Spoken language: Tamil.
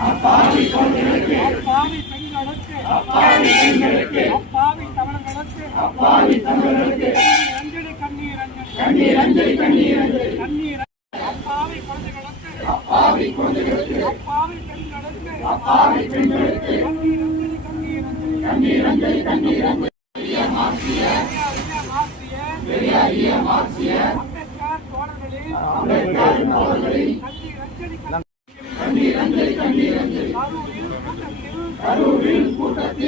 அப்பாவி குழந்தைகளுக்கு அப்பாவி பெண்களுக்கு அப்பாவி தமிழர்களுக்கு அஞ்சலி கண்ணீர் கண்ணீர் அப்பாவி குழந்தைகளுக்கு அப்பாவி பெண்களுக்கு கண்ணீர் அஞ்சலி அம்பேத்கர் தோழர்களின் கண்ணீர் அஞ்சலி கரூரில் கூட்டத்தில்